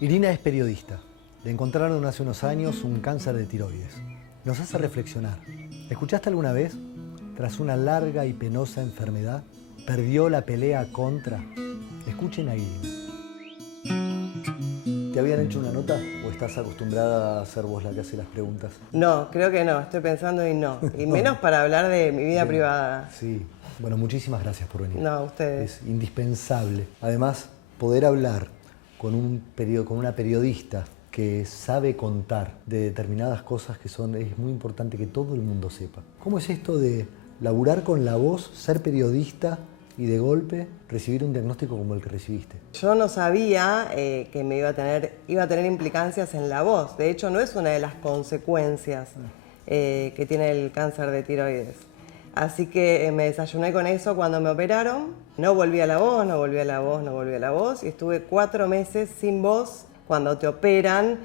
Irina es periodista. Le encontraron hace unos años un cáncer de tiroides. Nos hace reflexionar. ¿Escuchaste alguna vez? Tras una larga y penosa enfermedad, perdió la pelea contra. Escuchen a Irina. ¿Te habían hecho una nota o estás acostumbrada a ser vos la que hace las preguntas? No, creo que no. Estoy pensando y no. Y menos para hablar de mi vida privada. Sí. Bueno, muchísimas gracias por venir. No, ustedes. Es indispensable. Además, poder hablar con una periodista que sabe contar de determinadas cosas es muy importante que todo el mundo sepa. ¿Cómo es esto de laburar con la voz, ser periodista y de golpe recibir un diagnóstico como el que recibiste? Yo no sabía que iba a tener implicancias en la voz. De hecho, no es una de las consecuencias que tiene el cáncer de tiroides. Así que me desayuné con eso cuando me operaron. No volví a la voz, no volví a la voz, no volví a la voz. Y estuve 4 meses sin voz. Cuando te operan,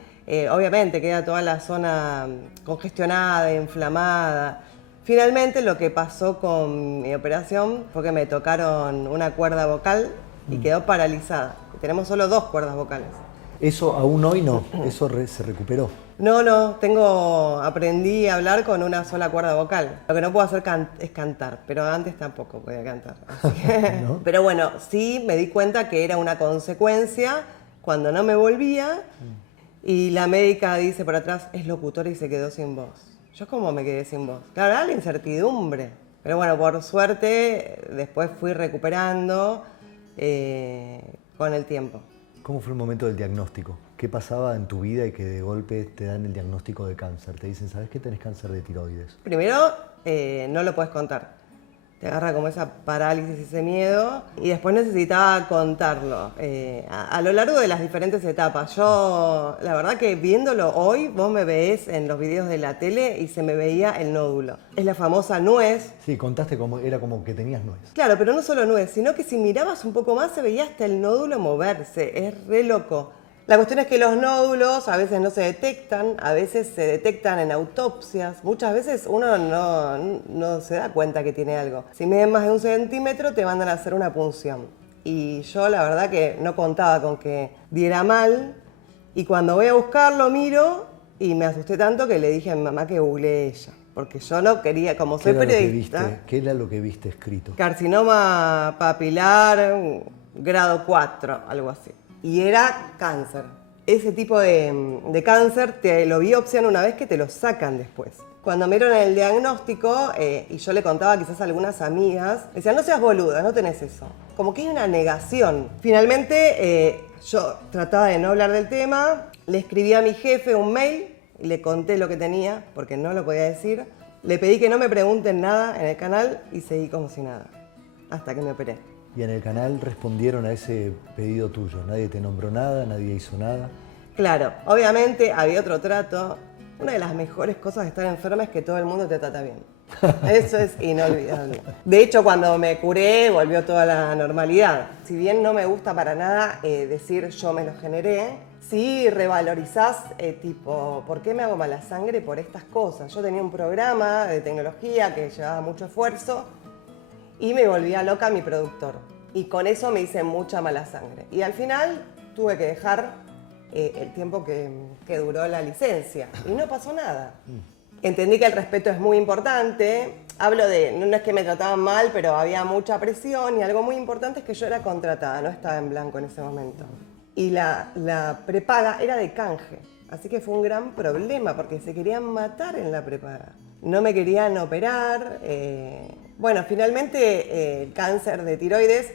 obviamente queda toda la zona congestionada, inflamada. Finalmente lo que pasó con mi operación fue que me tocaron una cuerda vocal y quedó paralizada. Tenemos solo 2 cuerdas vocales. Eso aún hoy no, eso se recuperó. No, aprendí a hablar con una sola cuerda vocal. Lo que no puedo hacer es cantar, pero antes tampoco podía cantar. Así que... ¿No? Pero bueno, sí me di cuenta que era una consecuencia cuando no me volvía y la médica dice por atrás, es locutora y se quedó sin voz. ¿Yo cómo me quedé sin voz? Claro, era la incertidumbre. Pero bueno, por suerte después fui recuperando con el tiempo. ¿Cómo fue el momento del diagnóstico? ¿Qué pasaba en tu vida y que de golpe te dan el diagnóstico de cáncer? Te dicen, ¿sabes qué? Tenés cáncer de tiroides. Primero, no lo puedes contar. Te agarra como esa parálisis, ese miedo. Y después necesitaba contarlo. A lo largo de las diferentes etapas. Yo, la verdad que viéndolo hoy, vos me ves en los videos de la tele y se me veía el nódulo. Es la famosa nuez. Sí, contaste era como que tenías nuez. Claro, pero no solo nuez, sino que si mirabas un poco más se veía hasta el nódulo moverse. Es re loco. La cuestión es que los nódulos a veces no se detectan, a veces se detectan en autopsias. Muchas veces uno no se da cuenta que tiene algo. Si miden más de 1 centímetro te mandan a hacer una punción. Y yo la verdad que no contaba con que diera mal. Y cuando voy a buscarlo miro y me asusté tanto que le dije a mi mamá que googleé ella. Porque yo no quería, como soy periodista... ¿Qué era lo que viste escrito? Carcinoma papilar, grado 4, algo así. Y era cáncer. Ese tipo de cáncer te lo biopsian una vez que te lo sacan después. Cuando me dieron el diagnóstico, y yo le contaba quizás a algunas amigas, decían, no seas boluda, no tenés eso. Como que hay una negación. Finalmente, yo trataba de no hablar del tema, le escribí a mi jefe un mail y le conté lo que tenía, porque no lo podía decir. Le pedí que no me pregunten nada en el canal y seguí como si nada, hasta que me operé. Y en el canal respondieron a ese pedido tuyo. Nadie te nombró nada, nadie hizo nada. Claro, obviamente había otro trato. Una de las mejores cosas de estar enferma es que todo el mundo te trata bien. Eso es inolvidable. De hecho, cuando me curé, volvió toda la normalidad. Si bien no me gusta para nada decir yo me lo generé, sí revalorizás tipo, ¿por qué me hago mala sangre por estas cosas? Yo tenía un programa de tecnología que llevaba mucho esfuerzo y me volvía loca mi productor. Y con eso me hice mucha mala sangre. Y al final tuve que dejar el tiempo que duró la licencia. Y no pasó nada. Entendí que el respeto es muy importante. Hablo de, no es que me trataban mal, pero había mucha presión. Y algo muy importante es que yo era contratada, no estaba en blanco en ese momento. Y la prepaga era de canje. Así que fue un gran problema porque se querían matar en la prepaga. No me querían operar. Bueno, finalmente el cáncer de tiroides,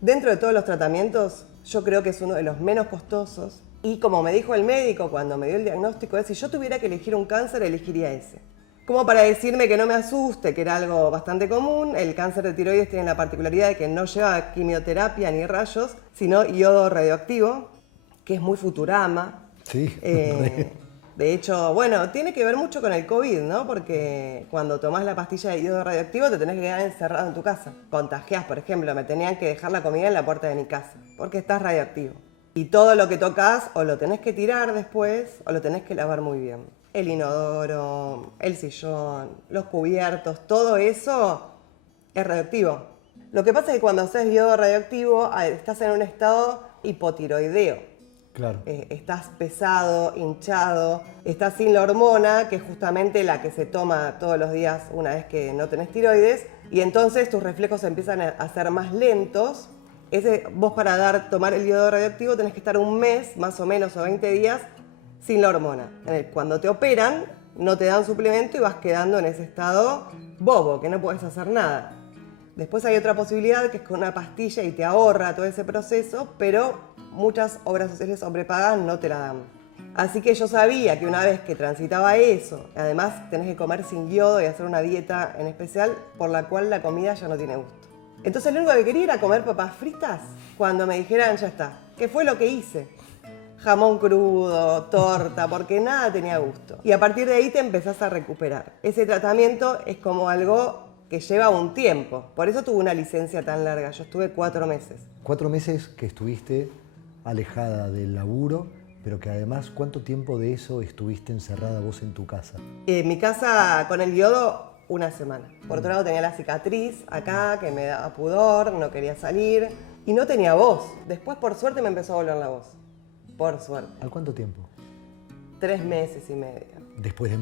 dentro de todos los tratamientos, yo creo que es uno de los menos costosos. Y como me dijo el médico cuando me dio el diagnóstico, si yo tuviera que elegir un cáncer, elegiría ese. Como para decirme que no me asuste, que era algo bastante común, el cáncer de tiroides tiene la particularidad de que no lleva quimioterapia ni rayos, sino yodo radioactivo, que es muy Futurama. Sí. De hecho, bueno, tiene que ver mucho con el COVID, ¿no? Porque cuando tomás la pastilla de yodo radioactivo te tenés que quedar encerrado en tu casa. Contagiás, por ejemplo, me tenían que dejar la comida en la puerta de mi casa, porque estás radioactivo. Y todo lo que tocas o lo tenés que tirar después o lo tenés que lavar muy bien. El inodoro, el sillón, los cubiertos, todo eso es radioactivo. Lo que pasa es que cuando haces yodo radioactivo estás en un estado hipotiroideo. Claro. Estás pesado, hinchado, estás sin la hormona, que es justamente la que se toma todos los días una vez que no tenés tiroides, y entonces tus reflejos empiezan a ser más lentos. Vos para tomar el iodo radioactivo tenés que estar un mes, más o menos, o 20 días, sin la hormona. Cuando te operan, no te dan suplemento y vas quedando en ese estado bobo, que no puedes hacer nada. Después hay otra posibilidad, que es con una pastilla y te ahorra todo ese proceso, pero muchas obras sociales o prepagas no te la dan. Así que yo sabía que una vez que transitaba eso, además tenés que comer sin yodo y hacer una dieta en especial por la cual la comida ya no tiene gusto. Entonces lo único que quería era comer papas fritas cuando me dijeran ya está. ¿Qué fue lo que hice? Jamón crudo, torta, porque nada tenía gusto. Y a partir de ahí te empezás a recuperar. Ese tratamiento es como algo que lleva un tiempo. Por eso tuve una licencia tan larga. Yo estuve 4 meses. 4 meses que estuviste alejada del laburo, pero que además, ¿cuánto tiempo de eso estuviste encerrada vos en tu casa? En mi casa, con el yodo, 1 semana. Por otro lado tenía la cicatriz acá, que me daba pudor, no quería salir. Y no tenía voz. Después, por suerte, me empezó a volver la voz. Por suerte. ¿Al cuánto tiempo? 3 meses y medio. Después de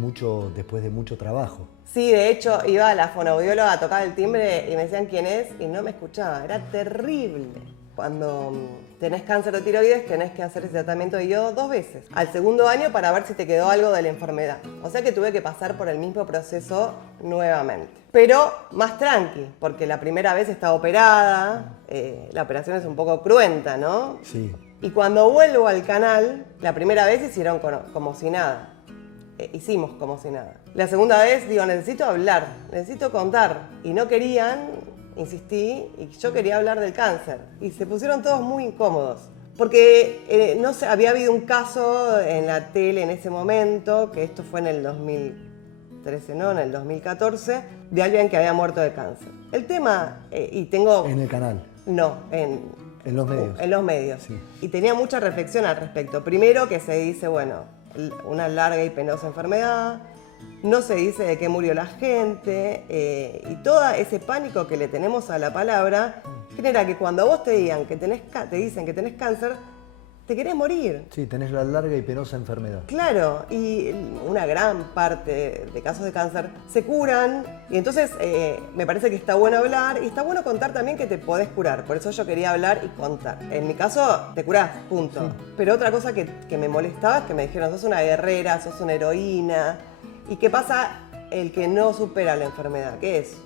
mucho trabajo. Sí, de hecho, iba a la fonoaudióloga, tocaba el timbre y me decían quién es y no me escuchaba. Era terrible. Cuando tenés cáncer de tiroides, tenés que hacer ese tratamiento de yodo 2 veces. Al segundo año para ver si te quedó algo de la enfermedad. O sea que tuve que pasar por el mismo proceso nuevamente. Pero más tranqui, porque la primera vez estaba operada, la operación es un poco cruenta, ¿no? Sí. Y cuando vuelvo al canal, la primera vez hicieron como si nada. Hicimos como si nada. La segunda vez digo, necesito hablar, necesito contar. Y no querían, insistí, y yo quería hablar del cáncer. Y se pusieron todos muy incómodos. Porque no sé, había habido un caso en la tele en ese momento, que esto fue en el 2013, no, en el 2014, de alguien que había muerto de cáncer. El tema, y tengo... ¿En el canal? No, en los medios. En los medios. Sí. Y tenía mucha reflexión al respecto. Primero que se dice, bueno, una larga y penosa enfermedad, no se dice de qué murió la gente, y todo ese pánico que le tenemos a la palabra genera que cuando a vos te dicen que tenés cáncer, te querés morir. Sí, tenés la larga y penosa enfermedad. Claro, y una gran parte de casos de cáncer se curan, y entonces me parece que está bueno hablar y está bueno contar también que te podés curar. Por eso yo quería hablar y contar. En mi caso, te curás, punto. Sí. Pero otra cosa que me molestaba es que me dijeron, sos una guerrera, sos una heroína. ¿Y qué pasa el que no supera la enfermedad? ¿Qué es?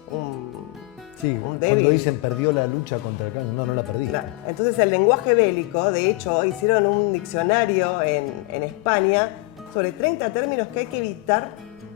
Sí, cuando dicen perdió la lucha contra el cáncer, no la perdiste. Claro. Entonces el lenguaje bélico, de hecho, hicieron un diccionario en España sobre 30 términos que hay que evitar,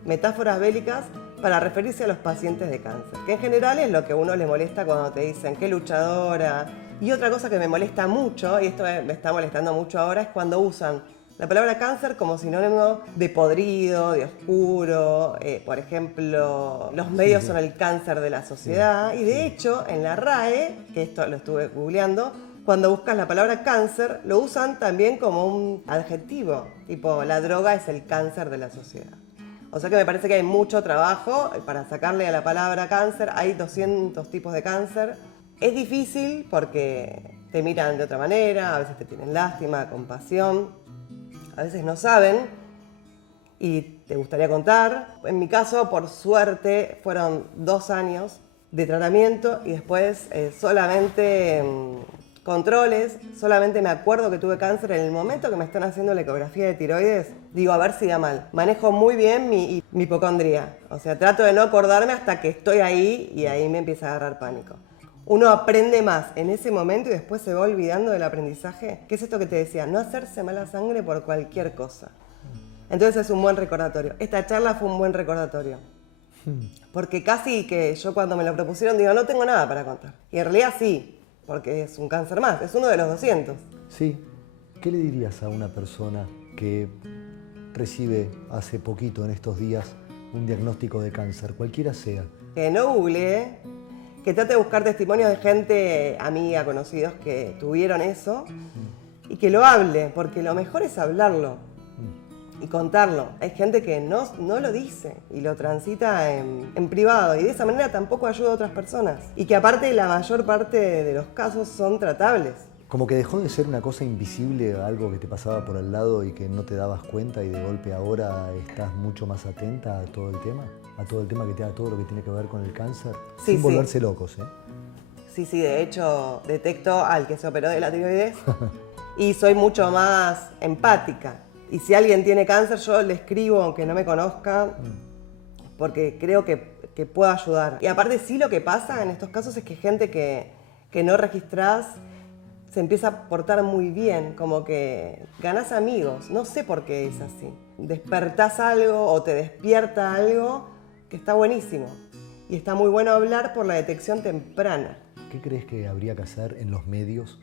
metáforas bélicas, para referirse a los pacientes de cáncer. Que en general es lo que a uno le molesta cuando te dicen qué luchadora. Y otra cosa que me molesta mucho, y esto me está molestando mucho ahora, es cuando usan la palabra cáncer como sinónimo de podrido, de oscuro. Por ejemplo, los medios son el cáncer de la sociedad. Y de hecho, en la RAE, que esto lo estuve googleando, cuando buscas la palabra cáncer, lo usan también como un adjetivo. Tipo, la droga es el cáncer de la sociedad. O sea que me parece que hay mucho trabajo para sacarle a la palabra cáncer. Hay 200 tipos de cáncer. Es difícil porque te miran de otra manera, a veces te tienen lástima, compasión. A veces no saben y te gustaría contar. En mi caso, por suerte, fueron 2 años de tratamiento y después solamente controles. Solamente me acuerdo que tuve cáncer en el momento que me están haciendo la ecografía de tiroides. Digo, a ver si da mal. Manejo muy bien mi hipocondría. O sea, trato de no acordarme hasta que estoy ahí y ahí me empieza a agarrar pánico. Uno aprende más en ese momento y después se va olvidando del aprendizaje. ¿Qué es esto que te decía? No hacerse mala sangre por cualquier cosa. Entonces es un buen recordatorio. Esta charla fue un buen recordatorio. Porque casi que yo cuando me lo propusieron digo, no tengo nada para contar. Y en realidad sí, porque es un cáncer más, es uno de los 200. Sí. ¿Qué le dirías a una persona que recibe hace poquito, en estos días, un diagnóstico de cáncer, cualquiera sea? Que no googlee, que trate de buscar testimonios de gente, amiga, conocidos que tuvieron eso y que lo hable, porque lo mejor es hablarlo y contarlo. Hay gente que no lo dice y lo transita en privado y de esa manera tampoco ayuda a otras personas. Y que aparte la mayor parte de los casos son tratables. Como que dejó de ser una cosa invisible, algo que te pasaba por al lado y que no te dabas cuenta y de golpe ahora estás mucho más atenta a todo el tema que todo lo que tiene que ver con el cáncer, Sí, sin volverse locos, ¿eh? Sí, de hecho detecto al que se operó de la tiroides y soy mucho más empática. Y si alguien tiene cáncer, yo le escribo aunque no me conozca, porque creo que puedo ayudar. Y aparte sí, lo que pasa en estos casos es que gente que no registrás se empieza a portar muy bien, como que ganás amigos. No sé por qué es así. Despertás algo o te despierta algo que está buenísimo. Y está muy bueno hablar por la detección temprana. ¿Qué crees que habría que hacer en los medios?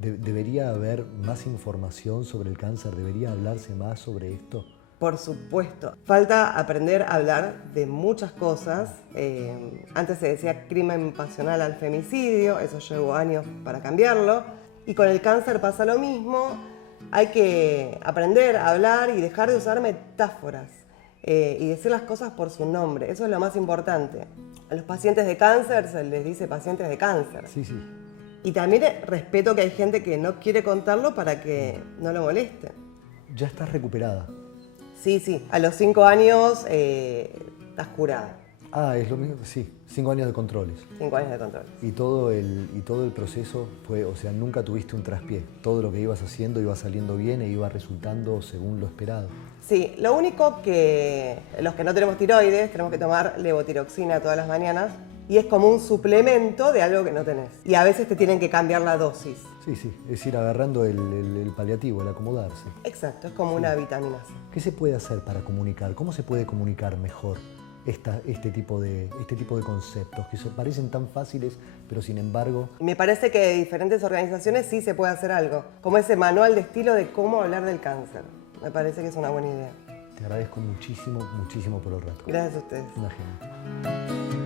¿Debería haber más información sobre el cáncer? ¿Debería hablarse más sobre esto? Por supuesto. Falta aprender a hablar de muchas cosas. Antes se decía crimen pasional al femicidio, eso llevó años para cambiarlo. Y con el cáncer pasa lo mismo. Hay que aprender a hablar y dejar de usar metáforas y decir las cosas por su nombre. Eso es lo más importante. A los pacientes de cáncer se les dice pacientes de cáncer. Sí, sí. Y también respeto que hay gente que no quiere contarlo para que no lo moleste. Ya estás recuperada. Sí. A los 5 años estás curada. Ah, es lo mismo, sí. 5 años de controles. 5 años de control. Y todo el proceso fue, o sea, nunca tuviste un traspié. Todo lo que ibas haciendo iba saliendo bien e iba resultando según lo esperado. Sí, lo único que los que no tenemos tiroides tenemos que tomar levotiroxina todas las mañanas y es como un suplemento de algo que no tenés. Y a veces te tienen que cambiar la dosis. Sí, es ir agarrando el paliativo, el acomodarse. Exacto, es como una vitamina C. ¿Qué se puede hacer para comunicar? ¿Cómo se puede comunicar mejor este tipo de conceptos que parecen tan fáciles, pero sin embargo... Me parece que de diferentes organizaciones sí se puede hacer algo, como ese manual de estilo de cómo hablar del cáncer. Me parece que es una buena idea. Te agradezco muchísimo por el rato. Gracias a ustedes. Una genia.